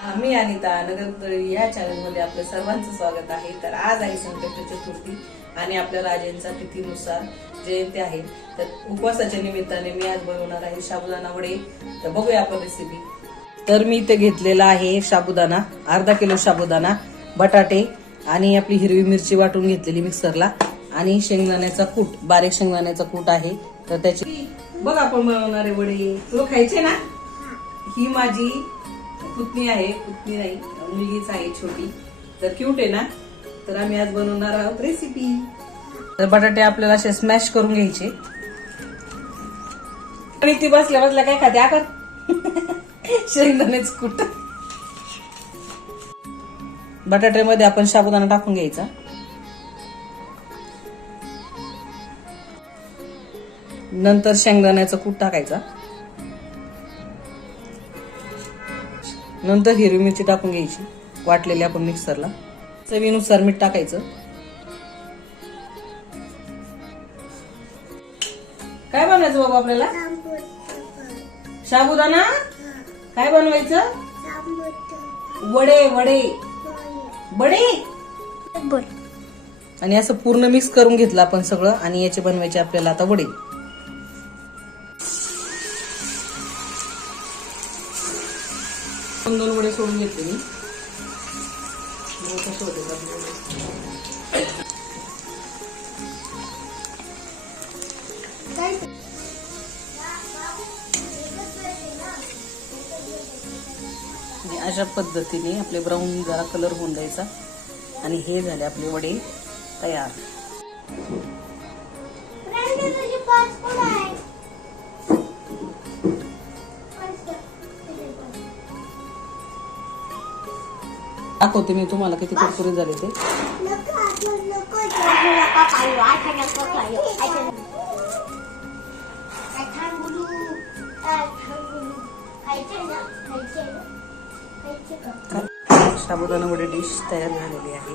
मी अनिता नगरतळी या चॅनलमध्ये आपलं सर्वांचं स्वागत आहे. तर आज आहे संकष्टी चतुर्थी आणि आपल्या राजांच्या तिथीनुसार जयंती आहे. तर उपवासाच्या निमित्ताने मी आज बनवणार आहे साबुदाणा वडे. तर बघूया आपण रेसिपी. तर मी इथे घेतलेला आहे साबुदाणा, अर्धा किलो साबुदाणा, बटाटे आणि आपली हिरवी मिरची वाटून घेतलेली मिक्सरला आणि शेंगदाण्याचा कूट, बारीक शेंगदाण्याचा कूट आहे. तर त्याची बघ आपण बनवणारे वडे. तुला खायचे ना? ही माझी पुतणी आहे, पुतणी नाही मुलगीच आहे छोटी, तर क्यूट आहे ना. तर आम्ही आज बनवणार आहोत रेसिपी. तर बटाटे आपल्याला असे स्मॅश करून घ्यायचे. आणि ती बसल्या बसल्या काय खाते आकर शेंगदाणेच कुट. बटाट्यामध्ये आपण साबुदाणा टाकून घ्यायचा. नंतर शेंगदाण्याचं कूट टाकायचा. नंतर हिरवी मिरची टाकून घ्यायची वाटलेली आपण मिक्सरला. चवीनुसार मीठ टाकायचं. काय बनवायचं बाबा आपल्याला? साबुदाणा. काय बनवायचं? वडे. वडे वडे. आणि असं पूर्ण मिक्स करून घेतलं आपण सगळं आणि याचे बनवायचे आपल्याला आता वडे. दोन वडे सोडून घेतले मी. कसे होते अशा पद्धतीने आपले ब्राऊन जरा कलर होऊन द्यायचा आणि हे झाले आपले वडे तयार. दाखवते मी तुम्हाला किती कुरकुरीत झाले ते. साबुदाणा वडे डिश तयार झालेली आहे.